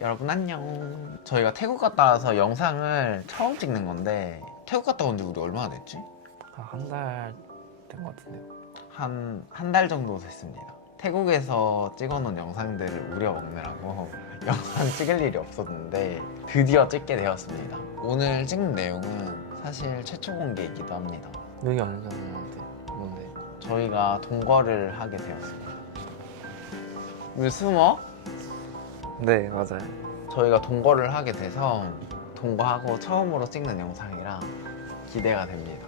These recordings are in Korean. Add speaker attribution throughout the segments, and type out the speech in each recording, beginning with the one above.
Speaker 1: 여러분 안녕. 저희가 태국 갔다 와서 영상을 처음 찍는 건데 태국 갔다 온 지 우리 얼마나 됐지?
Speaker 2: 한 달 된 것 같은데요.
Speaker 1: 한 한 달 정도 됐습니다. 태국에서 찍어놓은 영상들을 우려 먹느라고 영상 찍을 일이 없었는데 드디어 찍게 되었습니다. 오늘 찍는 내용은 사실 최초 공개이기도 합니다.
Speaker 2: 여기 어느 정도한테 뭔데?
Speaker 1: 저희가 동거를 하게 되었습니다. 왜 숨어?
Speaker 2: 네 맞아요.
Speaker 1: 저희가 동거를 하게 돼서 동거하고 처음으로 찍는 영상이라 기대가 됩니다.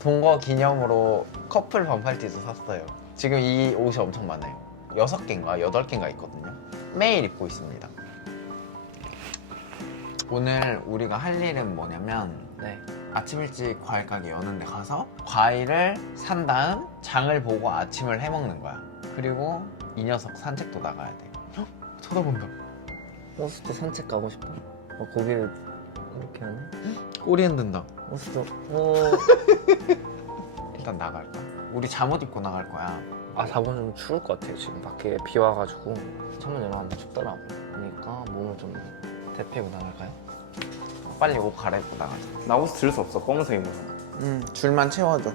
Speaker 1: 동거 기념으로 커플 반팔티도 샀어요. 지금 이 옷이 엄청 많아요. 6개인가 8개인가 있거든요. 매일 입고 있습니다. 오늘 우리가 할 일은 뭐냐면
Speaker 2: 네.
Speaker 1: 아침 일찍 과일 가게 여는 데 가서 과일을 산 다음 장을 보고 아침을 해 먹는 거야. 그리고 이 녀석 산책도 나가야 돼. 헉, 쳐다본다.
Speaker 2: 호수도 산책 가고 싶어. 어, 고기를 이렇게 하네.
Speaker 1: 꼬리 흔든다.
Speaker 2: 호수도 오.
Speaker 1: 일단 나갈까? 우리 잠옷 입고 나갈 거야.
Speaker 2: 아 4번 좀 추울 것 같아요. 지금 밖에 비 와가지고 창문 열어놨는데 춥더라고. 그러니까 몸을 좀 데피고 나갈까요?
Speaker 1: 빨리 옷 갈아입고 나가자.
Speaker 2: 나 호수 들을 수 없어. 검은색 입어서.
Speaker 1: 응, 줄만 채워줘.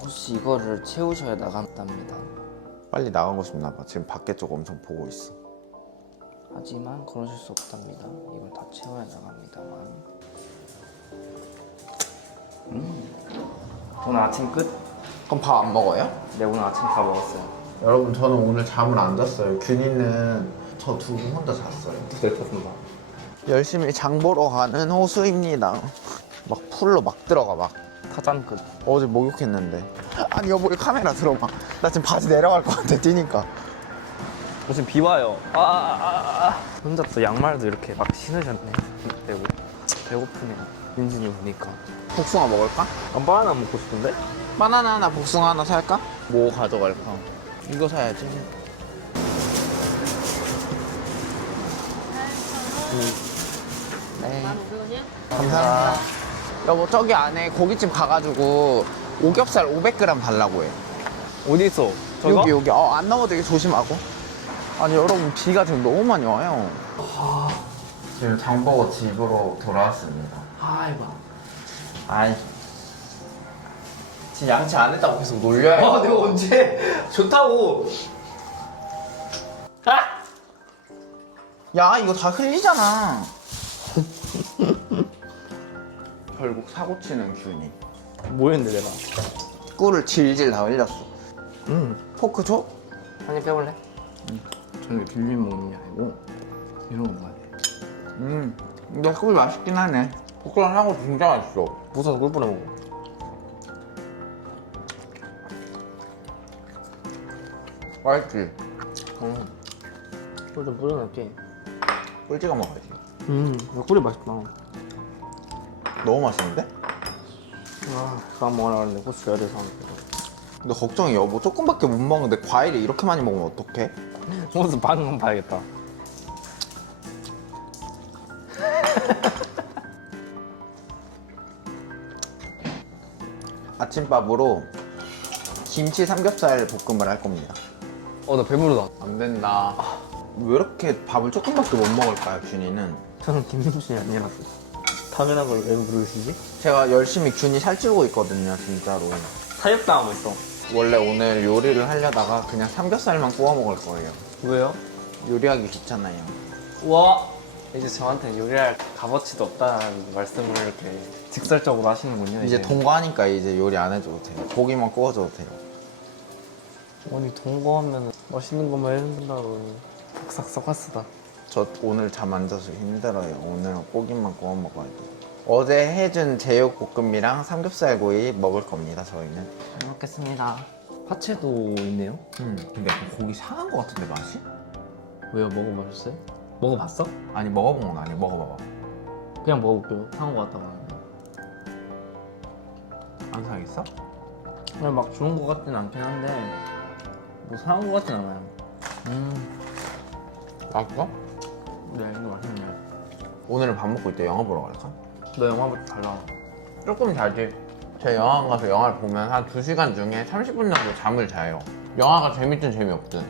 Speaker 2: 혹시 이거를 채우셔야 나간답니다.
Speaker 1: 빨리 나가고 싶나 봐. 지금 밖에 쪽 엄청 보고 있어.
Speaker 2: 하지만 그러실 수 없답니다. 이걸 다 채워야 나갑니다만. 음. 오늘 아침 끝?
Speaker 1: 그럼 밥 안 먹어요?
Speaker 2: 네 오늘 아침 다 먹었어요.
Speaker 1: 여러분 저는 오늘 잠을 안 잤어요. 균이는 저 두 분 혼자 잤어요.
Speaker 2: 뱉었습니다.
Speaker 1: 열심히 장 보러 가는 호수입니다. 막 풀로 막 들어가 막.
Speaker 2: 타잔 끝.
Speaker 1: 어제 목욕했는데. 아니 여보 이 카메라 들어봐. 나 지금 바지 내려갈 것 같아 뛰니까.
Speaker 2: 무슨 비 와요. 아, 아, 아, 아. 혼자 또 양말도 이렇게 막 신으셨네. 배고 배고프네요. 윤진이 보니까.
Speaker 1: 복숭아 먹을까?
Speaker 2: 안 바나나 먹고 싶은데?
Speaker 1: 바나나 하나 복숭아 하나 살까? 뭐 가져갈까? 이거 사야지. 네. 감사합니다. 여보 저기 안에 고깃집 가가지고 오겹살 500g 달라고 해.
Speaker 2: 어디 있어? 저거?
Speaker 1: 여기 여기 어, 안 넘어지게 조심하고. 아니 여러분 비가 지금 너무 많이 와요. 지금 장 보고 집으로 돌아왔습니다.
Speaker 2: 아이고.
Speaker 1: 아이. 지금 양치 안 했다고 계속 놀려요.
Speaker 2: 아, 내가 언제 좋다고. 아!
Speaker 1: 야 이거 다 흘리잖아. 결국 사고 치는 균이.
Speaker 2: 뭐였는데 내가?
Speaker 1: 꿀을 질질 다 흘렸어.
Speaker 2: 음.
Speaker 1: 포크 줘?
Speaker 2: 한입 빼볼래? 저는 빌린 먹는 게 아니고 이런 거 먹어야 돼.
Speaker 1: 음. 근데 꿀 맛있긴 하네. 포크랑 사고 진짜 맛있어.
Speaker 2: 부숴서 꿀 뿌려 먹어.
Speaker 1: 맛있지?
Speaker 2: 음. 꿀좀 뿌려놓게.
Speaker 1: 꿀 찍어 먹어야지.
Speaker 2: 음, 꿀이 맛있다.
Speaker 1: 너무 맛있는데?
Speaker 2: 아, 그만 먹으라 그랬는데 고추 줘야 돼서.
Speaker 1: 근데 걱정이 여보 조금밖에 못 먹는데 과일을 이렇게 많이 먹으면 어떡해?
Speaker 2: 무슨 방금 봐야겠다.
Speaker 1: 아침밥으로 김치 삼겹살 볶음을 할 겁니다.
Speaker 2: 어, 나 배부르다.
Speaker 1: 안 된다. 왜 이렇게 밥을 조금밖에 못 먹을까요, 균이는?
Speaker 2: 저는 김민준이 아니라서. 당연한 걸왜 부르시지?
Speaker 1: 제가 열심히 균이 살찌우고 있거든요, 진짜로.
Speaker 2: 사육당하고 있어.
Speaker 1: 원래 오늘 요리를 하려다가 그냥 삼겹살만 구워 먹을 거예요.
Speaker 2: 왜요?
Speaker 1: 요리하기 귀찮아요.
Speaker 2: 와 이제 저한테 요리할 값어치도 없다는 말씀을 이렇게 직설적으로 하시는군요.
Speaker 1: 이제 동거하니까 이제 요리 안 해줘도 돼요. 고기만 구워줘도 돼요.
Speaker 2: 아니 동거하면 맛있는 것만 해준다고 삭삭 삭스다.
Speaker 1: 저 오늘 잠 안 자서 힘들어요. 오늘은 고기만 구워 먹어야 돼. 어제 해준 제육볶음이랑 삼겹살 구이 먹을 겁니다, 저희는.
Speaker 2: 잘 먹겠습니다. 파채도 있네요.
Speaker 1: 음, 근데 고기 상한 거 같은데 맛이?
Speaker 2: 왜요? 먹어보셨어요? 먹어봤어?
Speaker 1: 아니 먹어본 건 아니고 먹어봐봐.
Speaker 2: 그냥 먹어볼게요. 상한 거 같다가.
Speaker 1: 안 상했어?
Speaker 2: 그냥 막 좋은 거 같진 않긴 한데 뭐 상한 거 같진 않아요.
Speaker 1: 음. 맛있어?
Speaker 2: 네, 이거 맛있네요.
Speaker 1: 오늘은 밥 먹고 이때 영화 보러 갈까?
Speaker 2: 너 영화부터 잘 나와.
Speaker 1: 조금 자지. 제 영화관 가서 영화를 보면 한 2시간 중에 30분 정도 잠을 자요. 영화가 재밌든 재미없든.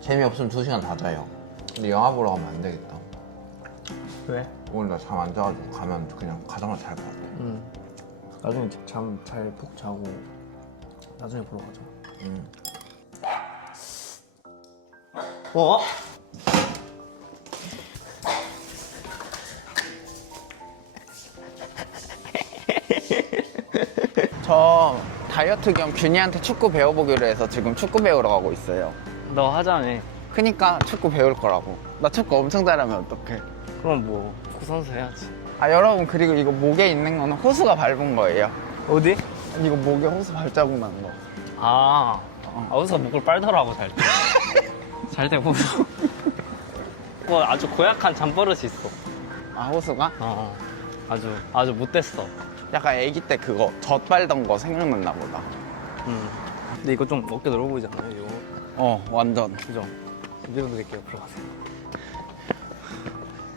Speaker 1: 재미없으면 2시간 다 자요. 근데 영화 보러 가면 안 되겠다.
Speaker 2: 왜?
Speaker 1: 오늘 나 잠 안 자가지고 가면 그냥 가자마자 잘 것 같아.
Speaker 2: 응. 나중에 잠 잘 푹 자고 나중에 보러 가자.
Speaker 1: 음.
Speaker 2: 어?
Speaker 1: 저 다이어트 겸 균이한테 축구 배워보기로 해서 지금 축구 배우러 가고 있어요.
Speaker 2: 너 하자며.
Speaker 1: 크니까 축구 배울 거라고. 나 축구 엄청 잘하면 어떡해.
Speaker 2: 그럼 뭐 축구 선수 해야지.
Speaker 1: 아 여러분 그리고 이거 목에 있는 거는 호수가 밟은 거예요.
Speaker 2: 어디?
Speaker 1: 이거 목에 호수 발자국 난 거.
Speaker 2: 아, 아 어디서 목을 빨더라고 잘 때. 잘 때 보소. 뭐 아주 고약한 잠버릇이 있어.
Speaker 1: 아 호수가?
Speaker 2: 어, 어. 아주 아주 못됐어.
Speaker 1: 약간 아기 때 그거 젖 빨던 거 생각났나 보다.
Speaker 2: 음. 근데 이거 좀 어깨 넓어 보이지 않아요? 이거
Speaker 1: 어 완전.
Speaker 2: 그죠? 밀어드릴게요. 들어가세요.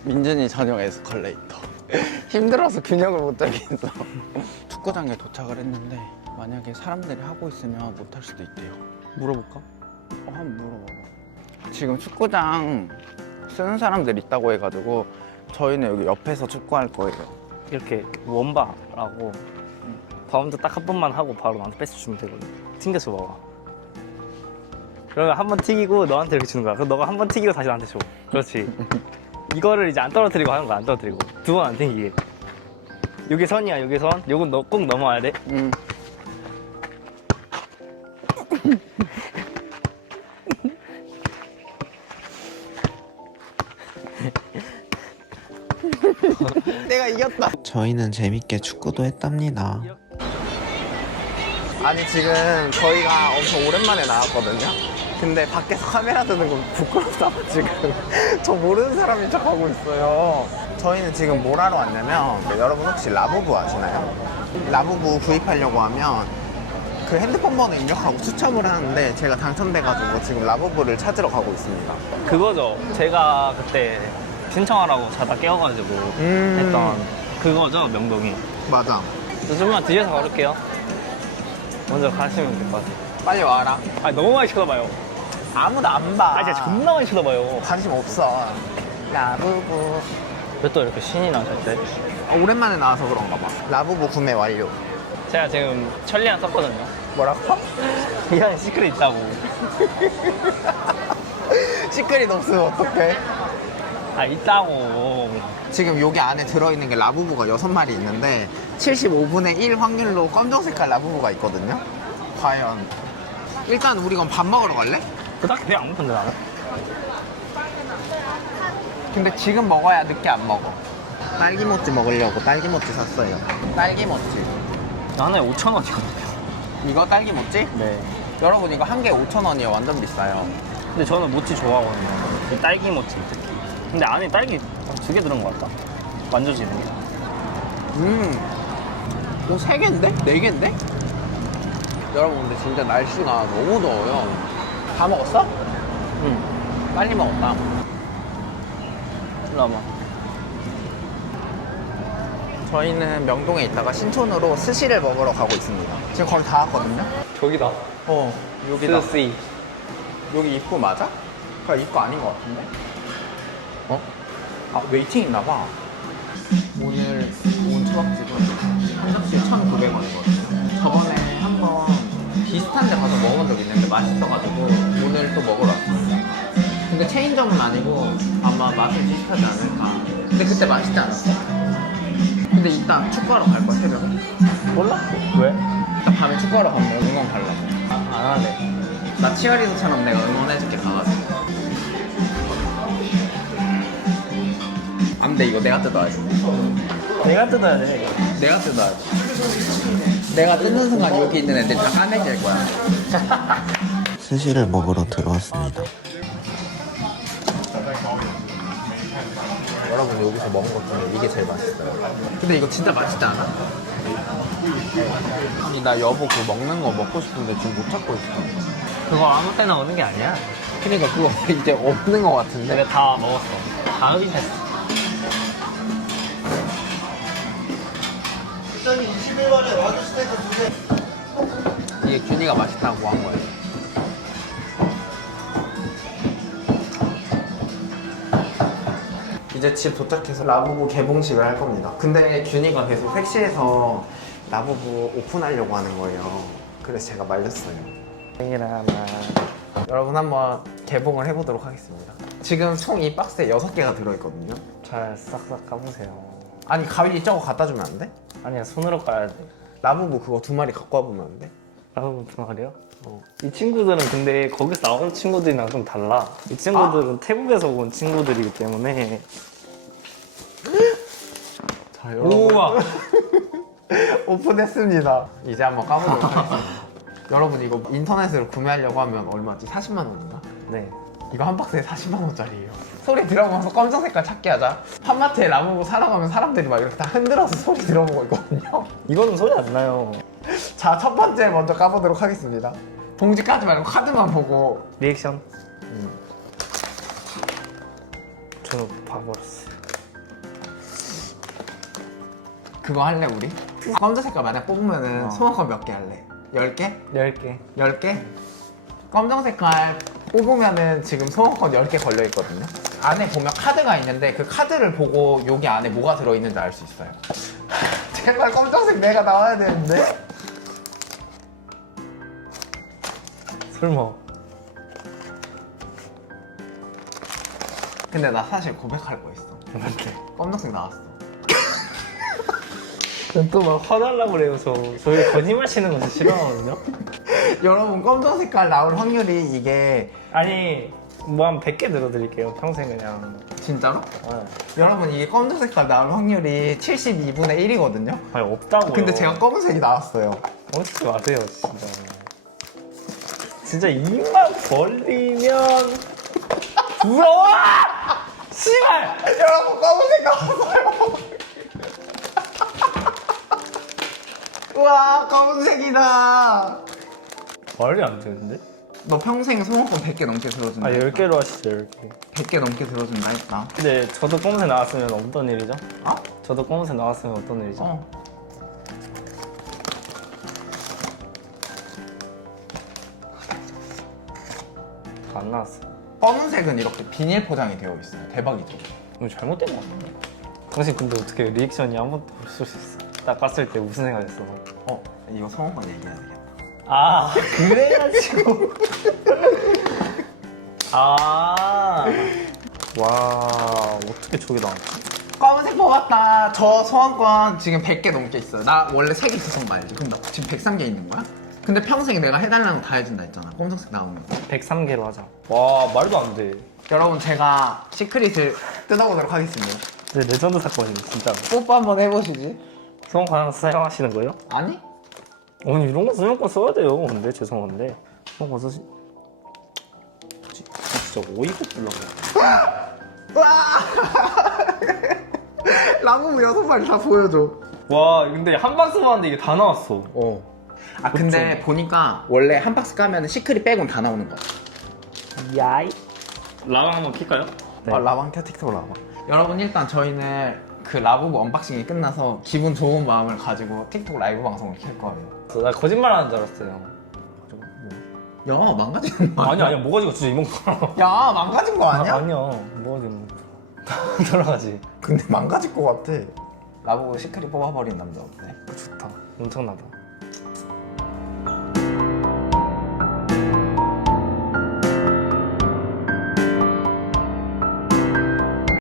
Speaker 1: 민준이 전용 에스컬레이터. 힘들어서 균형을 못 잡겠어. 축구장에 도착을 했는데 만약에 사람들이 하고 있으면 못 할 수도 있대요.
Speaker 2: 물어볼까?
Speaker 1: 어, 한번 물어봐봐. 지금 축구장 쓰는 사람들 있다고 해가지고 저희는 여기 옆에서 축구할 거예요.
Speaker 2: 이렇게 원바라고 바운드 딱 한 번만 하고 바로 나한테 패스 주면 되거든. 튕겨서 봐봐. 그러면 한 번 튀기고 너한테 이렇게 주는 거야. 그럼 너가 한 번 튀기고 다시 나한테 줘. 그렇지. 이거를 이제 안 떨어뜨리고 하는 거야. 안 떨어뜨리고 두 번 안 튕기게. 여기 선이야. 여기 선. 요건 너 꼭 넘어와야 돼.
Speaker 1: 음. 이겼다.
Speaker 3: 저희는 재밌게 축구도 했답니다.
Speaker 1: 아니 지금 저희가 엄청 오랜만에 나왔거든요. 근데 밖에서 카메라 드는 거 부끄럽다 지금 저 모르는 사람인 척 하고 있어요. 저희는 지금 뭘 하러 왔냐면 여러분 혹시 라부부 아시나요? 라부부 구입하려고 하면 그 핸드폰 번호 입력하고 추첨을 하는데 제가 당첨돼가지고 지금 라부부를 찾으러 가고 있습니다.
Speaker 2: 그거죠. 제가 그때 신청하라고 자다 깨워가지고
Speaker 1: 음.
Speaker 2: 했던 그거죠. 명동이.
Speaker 1: 맞아.
Speaker 2: 저 좀만 뒤에서 걸을게요. 먼저 가시면 될 것 같아요.
Speaker 1: 빨리 와라.
Speaker 2: 아 너무 많이 쳐다봐요.
Speaker 1: 아무도 안 봐.
Speaker 2: 아 진짜 존나 많이 쳐다봐요.
Speaker 1: 관심 없어. 라부부.
Speaker 2: 왜 또 이렇게 신이 나실 때?
Speaker 1: 어, 오랜만에 나와서 그런가 봐. 라부부 구매 완료.
Speaker 2: 제가 지금 천리안 썼거든요.
Speaker 1: 뭐라고?
Speaker 2: 이 안에 시크릿 있다고.
Speaker 1: 시크릿 없으면 어떡해?
Speaker 2: 아 있다고.
Speaker 1: 지금 여기 안에 들어있는 게 라부부가 6마리 있는데 75분의 1 확률로 검정 색깔 라부부가 있거든요. 과연 일단 우리 그럼 밥 먹으러 갈래?
Speaker 2: 그닥 배안 고픈데 나는.
Speaker 1: 근데 지금 먹어야 늦게 안 먹어. 딸기모찌 먹으려고 딸기모찌 샀어요. 딸기모찌.
Speaker 2: 하나에 5천 원이거든요.
Speaker 1: 이거 딸기모찌?
Speaker 2: 네.
Speaker 1: 여러분 이거 한 개 5,000원이에요. 완전 비싸요.
Speaker 2: 근데 저는 모찌 좋아하거든요. 이 딸기 모찌 특히. 근데 안에 딸기 두 개 들은 것 같다. 만져지는 게.
Speaker 1: 음. 이거 세 개인데? 네 개인데? 여러분 근데 진짜 날씨가 너무 더워요. 다 먹었어?
Speaker 2: 응.
Speaker 1: 빨리 먹었다.
Speaker 2: 일로 와봐.
Speaker 1: 저희는 명동에 있다가 신촌으로 스시를 먹으러 가고 있습니다. 지금 거의 다 왔거든요.
Speaker 2: 저기다.
Speaker 1: 어, 여기다.
Speaker 2: 스시.
Speaker 1: 여기 입구 맞아? 그냥 입구 아닌 것 같은데? 어? 아, 웨이팅 있나 봐. 오늘 온 초밥집은 한 접시에 1,900원이거든요. 저번에 한번 비슷한 데 가서 먹어본 적 있는데 맛있어가지고 오늘 또 먹으러 왔습니다. 근데 체인점은 아니고 아마 맛은 비슷하지 않을까. 근데 그때 맛있지 않았어? 근데 이따 축구하러 갈 거야, 새벽에?
Speaker 2: 몰라? 왜?
Speaker 1: 이따 밤에 축구하러 가면 응원 가려고.
Speaker 2: 아, 안 할래.
Speaker 1: 나 치어리더처럼 내가 응원해줄 안돼 이거 내가 뜯어야지
Speaker 2: 내가 뜯어야 돼.
Speaker 1: 내가 뜯어야지 내가 뜯는 순간 여기 있는 애들 다 까매질 거야
Speaker 3: 스시를 먹으러 들어왔습니다.
Speaker 1: 여러분 여기서 먹은 것 중에 이게 제일 맛있어요 근데 이거 진짜 맛있지 않아? 아니 나 여보 그 먹는 거 먹고 싶은데 지금 못 찾고 있어
Speaker 2: 그거 아무 때나 오는 게 아니야.
Speaker 1: 그러니까 그거 이제 없는 것 같은데
Speaker 2: 내가 다 먹었어. 다 흡입했어.
Speaker 1: 이게 균이가 맛있다고 한 거예요 이제 집 도착해서 라부부 개봉식을 할 겁니다. 근데 균이가 계속 섹시해서 라부부 오픈하려고 하는 거예요. 그래서 제가 말렸어요.
Speaker 2: 생일하나.
Speaker 1: 여러분 한번 개봉을 해보도록 하겠습니다. 지금 총 이 박스에 6개가 들어있거든요.
Speaker 2: 잘 싹싹 까보세요.
Speaker 1: 아니 가위 저거 갖다 주면 안 돼?
Speaker 2: 아니야 손으로 까야 돼.
Speaker 1: 라부부 그거 두 마리 갖고 와보면 안 돼?
Speaker 2: 라고 두 마리요?
Speaker 1: 어.
Speaker 2: 이 친구들은 근데 거기서 나온 친구들이랑 좀 달라. 이 친구들은 태국에서 온 친구들이기 때문에.
Speaker 1: 자 여러분
Speaker 2: 우와.
Speaker 1: 오픈했습니다. 이제 한번 까보도록 하겠습니다. 여러분 이거 인터넷으로 구매하려고 하면 얼마지? 40만 원인가?
Speaker 2: 네.
Speaker 1: 이거 한 박스에 40만 원짜리예요. 소리 들어보면서 검정 색깔 찾게 하자. 판마트에 라무부 사러 가면 사람들이 막 이렇게 다 흔들어서 소리 들어보고 있거든요.
Speaker 2: 이거는 소리 안 나요.
Speaker 1: 자, 첫 번째 먼저 까보도록 하겠습니다. 봉지 까지 말고 카드만 보고
Speaker 2: 리액션. 저는 봐버렸어요.
Speaker 1: 그거 할래 우리? 검정 색깔 만약 뽑으면은
Speaker 2: 어.
Speaker 1: 소원권 몇 개 할래? 10개?
Speaker 2: 10개.
Speaker 1: 10개? 검정 색깔 뽑으면은 지금 소원권 10개 걸려 있거든요. 안에 보면 카드가 있는데 그 카드를 보고 여기 안에 뭐가 들어있는지 알 수 있어요. 제발 검정색 내가 나와야 되는데.
Speaker 2: 설마.
Speaker 1: 근데 나 사실 고백할 거 있어.
Speaker 2: 이렇게.
Speaker 1: 검정색 나왔어.
Speaker 2: 또 막 화달라고 그래요, 저. 저희 거짓말 치는 거 싫어하거든요?
Speaker 1: 여러분 검정 색깔 나올 확률이 이게
Speaker 2: 아니, 뭐 한 100개 들어드릴게요, 평생 그냥.
Speaker 1: 진짜로?
Speaker 2: 어.
Speaker 1: 여러분 이게 검정 색깔 나올 확률이 72분의 1이거든요.
Speaker 2: 아니, 없다고요.
Speaker 1: 근데 제가 검은색이 나왔어요.
Speaker 2: 어떻게 마세요, 진짜. 진짜 입만 벌리면 부러워! 씨발!
Speaker 1: 여러분 검은색 나왔어요. 우와 검은색이다.
Speaker 2: 말이 안 되는데?
Speaker 1: 너 평생 소원권 100개 넘게 들어준다.
Speaker 2: 아,
Speaker 1: 했다.
Speaker 2: 10개로 하시죠, 10개.
Speaker 1: 100개 넘게 들어준다 했다.
Speaker 2: 근데 저도 검은색 나왔으면 어떤 일이죠?
Speaker 1: 어?
Speaker 2: 저도 검은색 나왔으면 어떤 일이죠?
Speaker 1: 어.
Speaker 2: 안 나왔어.
Speaker 1: 검은색은 이렇게 비닐 포장이 되어 있어요. 대박이죠.
Speaker 2: 이거 잘못된 거 같네. 당신 근데 어떻게 리액션이 한 번도 없을 수 있어? 딱 봤을 때 무슨 생각했어?
Speaker 1: 어 이거 소원권 얘기해야 되겠다.
Speaker 2: 아 그래가지고 아. 와 어떻게 저게 나왔지?
Speaker 1: 검은색 뽑았다. 저 소원권 지금 100개 넘게 있어요. 나 원래 3개 있었던 거 알지? 그럼 나 지금 103개 있는 거야? 근데 평생 내가 해달라는 거 다 해준다 했잖아. 검정색 나오는 거.
Speaker 2: 103개로 하자. 와 말도 안 돼.
Speaker 1: 여러분 제가 시크릿을 뜯어보도록 하겠습니다.
Speaker 2: 근데 레전드 사건이네 진짜.
Speaker 1: 뽀뽀 한번 해보시지.
Speaker 2: 소원 과연 사용하시는 거예요?
Speaker 1: 아니?
Speaker 2: 아니 이런 거 수영권 써야 돼요. 근데 죄송한데 수영권 쓰시. 지- 진짜 어이가 없더라고.
Speaker 1: 와! 라무무 여섯 마리 다 보여줘.
Speaker 2: 와 근데 한 박스 봤는데 이게 다 나왔어.
Speaker 1: 어. 아 근데 보니까 원래 한 박스 까면 시크릿 빼곤 다 나오는 거야.
Speaker 2: 야이. 라방 한번 킬까요? 네.
Speaker 1: 아, 라방 켜 틱톡 라방. 여러분 일단 저희는 그 라부부 언박싱이 끝나서 기분 좋은 마음을 가지고 틱톡 라이브 방송을 킬 거예요.
Speaker 2: 나 거짓말 하는 줄 알았어요.
Speaker 1: 야 망가지는 거
Speaker 2: 아니 아니야 뭐가 지고 진짜 이만큼.
Speaker 1: 야 망가진 거 아니야?
Speaker 2: 아니야 뭐가 지금 돌아가지.
Speaker 1: 근데 망가질 것 같아. 라부부 시크릿 뽑아버린 남자 어때?
Speaker 2: 좋다. 엄청나다.